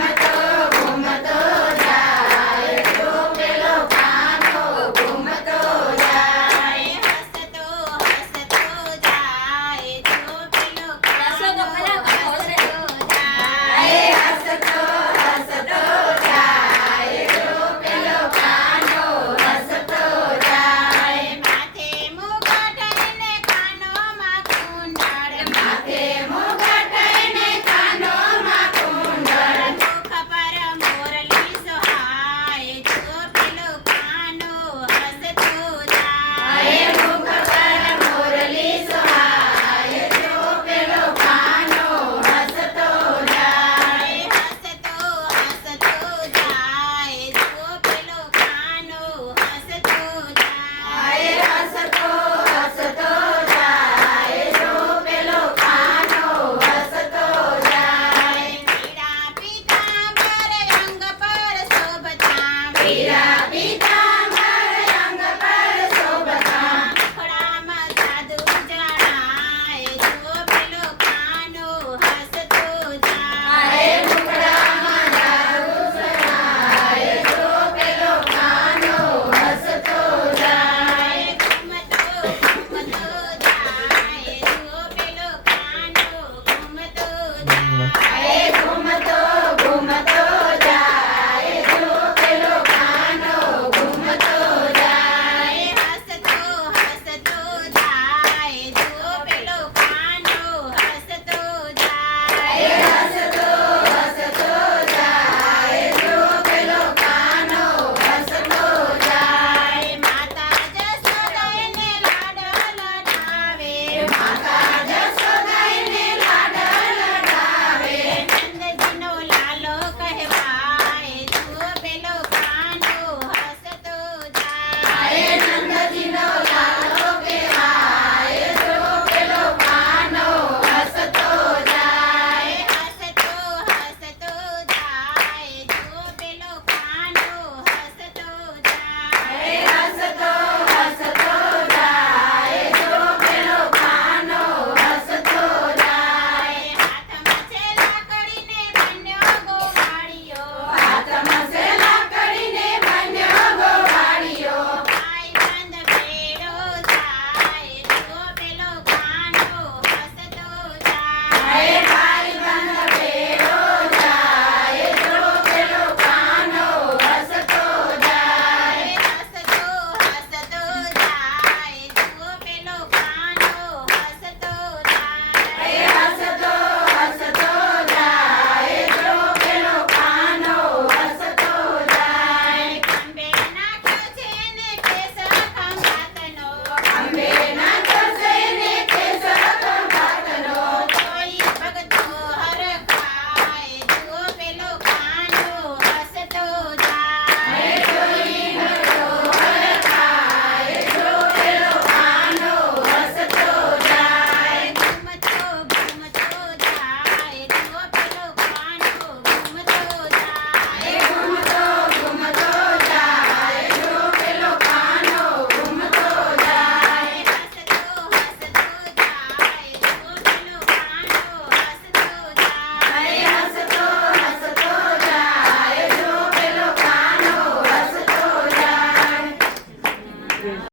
Thank you. 什么